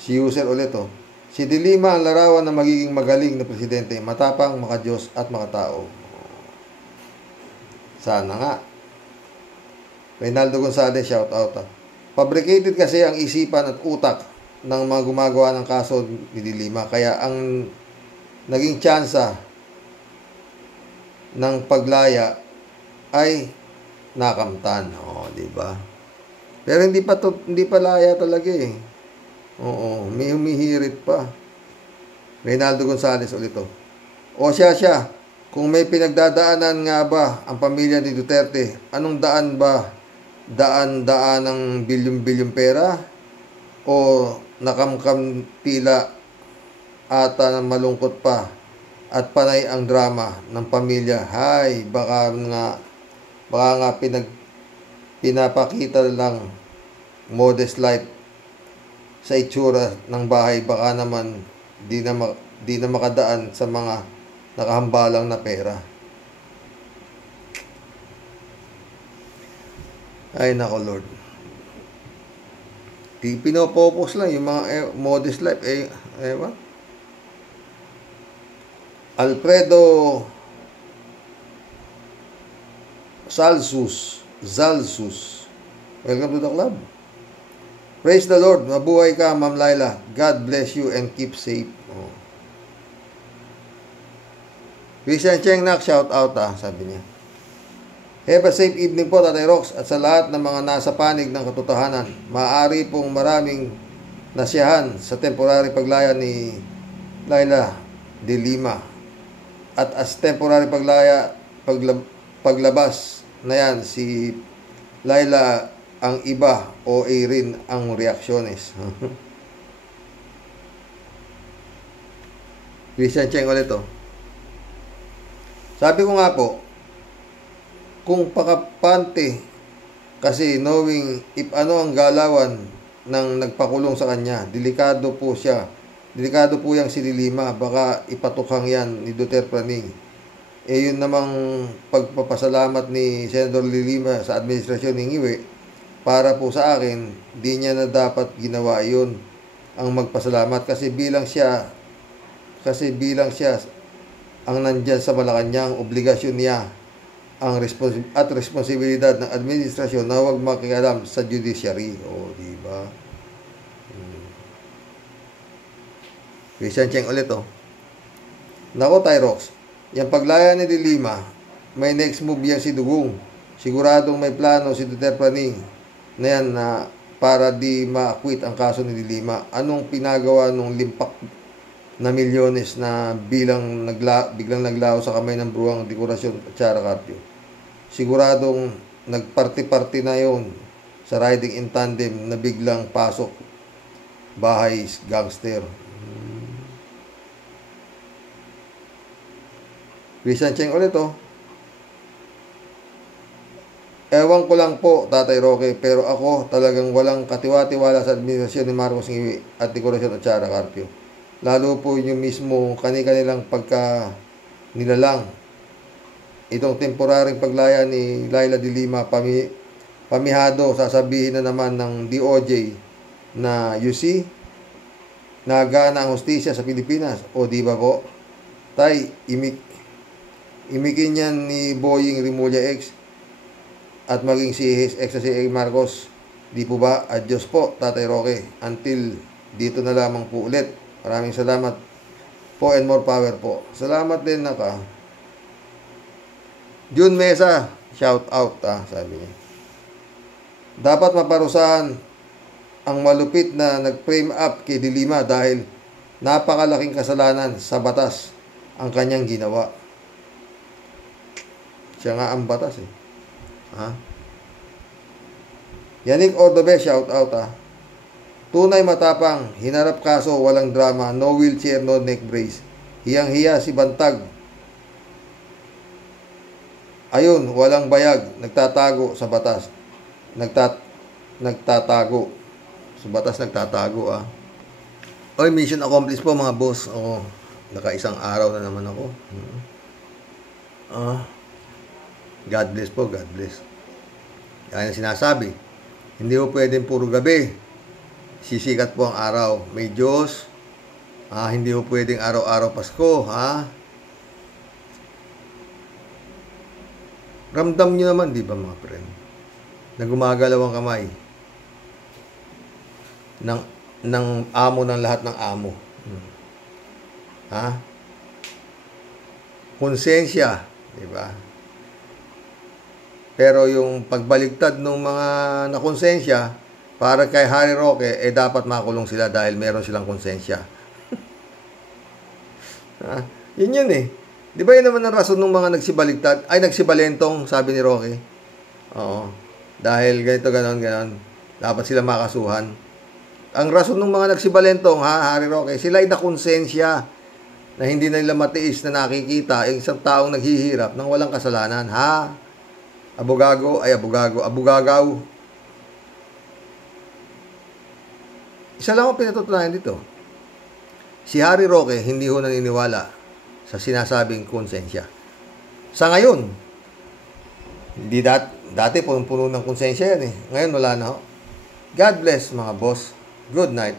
Si user ulit, Si Dilima ang larawan na magiging magaling na presidente, matapang, makadiyos at makatao. Sana nga. Reynaldo Gonzalez, shout out. Fabricated kasi ang isipan at utak ng mga gumagawa ng kaso ni Dilima. Kaya ang naging tsansa ng paglaya ay nakamtan. Di ba? Pero hindi pa laya talaga may humihirit pa. Reynaldo Gonzalez ulit siya. Kung may pinagdadaanan nga ba ang pamilya ni Duterte, anong daan ba? Daan ng bilyong-bilyong pera? O nakamkam tila ata na malungkot pa at panay ang drama ng pamilya. Hay, baka nga pinapakita lang modest life sa itsura ng bahay. Baka naman di na makadaan sa mga nakahambalang na pera. Ay nako Lord. Di pinopopos lang yung mga modest life. Ewan. Alfredo Zalsus. Welcome to the club. Praise the Lord. Mabuhay ka, Ma'am Laila. God bless you and keep safe. Oh. Christian Cheng Nak, shout out sabi niya. Have a safe evening po, Tatay Rox, at sa lahat ng mga nasa panig ng katotohanan. Maaari pong maraming nasiyahan sa temporary paglaya ni Laila de Lima. At as temporary paglabas na yan, si Laila ang iba o rin ang reaksyones. Christian Cheng ulit to. Sabi ko nga po, kung pakapante kasi knowing if ano ang galawan ng nagpakulong sa kanya, delikado po yang si Lima, baka ipatukhang yan ni Duterte Praning. Yun namang pagpapasalamat ni Senador Lima sa administrasyon ng Ngiwi, para po sa akin, di niya na dapat ginawa yun ang magpasalamat kasi bilang siya ang nandyan sa Malacanang, obligasyon niya ang responsibilidad ng administrasyon na huwag makialam sa judiciary. O, di ba? Christian Cheng ulit, Nako, Tyrox, yung paglaya ni Lima, may next move yan si Dugong. Siguradong may plano si Duterte Praning na yan na para di ma-quit ang kaso ni Lima. Anong pinagawa nung limpak na milyones na biglang naglaho sa kamay ng bruwang dekorasyon at Chara Carpio? Siguradong nagparty-party na yon sa riding in tandem na biglang pasok bahay gangster. Christian Cheng ulit, Ewan ko lang po, Tatay Roque, pero ako talagang walang katiwa-tiwala sa administrasyon ni Marcos Ngiwi at dekorasyon at Chara Carpio. Lalo po yung mismo kanilang pagka nilalang. Itong temporaryong paglaya ni Laila de Lima, pamihado, sasabihin na naman ng DOJ na you see, nagana ang hustisya sa Pilipinas. O di ba po? Tay, imikin yan ni Boying Rimulya X at maging si His Excellency Marcos. Di po ba? Adios po, Tatay Roque. Until dito na lamang po ulit. Maraming salamat po and more power po. Salamat din June Mesa, shout out sabi niya. Dapat maparusahan ang malupit na nag-frame up kay De Lima dahil napakalaking kasalanan sa batas ang kanyang ginawa. Siya nga ang batas Yannick Ordobe, shout out Tunay matapang, hinarap kaso, walang drama, no wheelchair, no neck brace. Hiyang-hiya si Bantag. Ayun, walang bayag, nagtatago sa batas. Nagtatago. Sa batas nagtatago Oy, mission accomplished po mga boss. Naka-isang araw na naman ako. God bless po, God bless. Kaya na sinasabi, hindi po pwedeng puro gabi. Sisikat po ang araw. May Diyos. Hindi po pwedeng araw-araw Pasko. Ramdam nyo naman, di ba mga friend? Na gumagalaw ang kamay ng amo ng lahat ng amo. Konsensya, di ba? Pero yung pagbaligtad ng mga nakonsensya, para kay Harry Roque, dapat makulong sila dahil meron silang konsensya. Yun Di ba yun naman ang rason ng mga nagsibaligtad? Ay, nagsibalentong, sabi ni Roque. Oo. Dahil ganito, ganon. Dapat sila makasuhan. Ang rason ng mga nagsibalentong, Harry Roque, sila ay nakonsensya na hindi na nila matiis na nakikita ang isang taong naghihirap ng walang kasalanan. Abogago ay abogago, abogagaw. Isa lang ang pinatutunayan dito. Si Harry Roque hindi ho naniniwala sa sinasabing konsensya. Sa ngayon, hindi dati punong-puno ng konsensya yan eh. Ngayon wala na ho. God bless mga boss. Good night.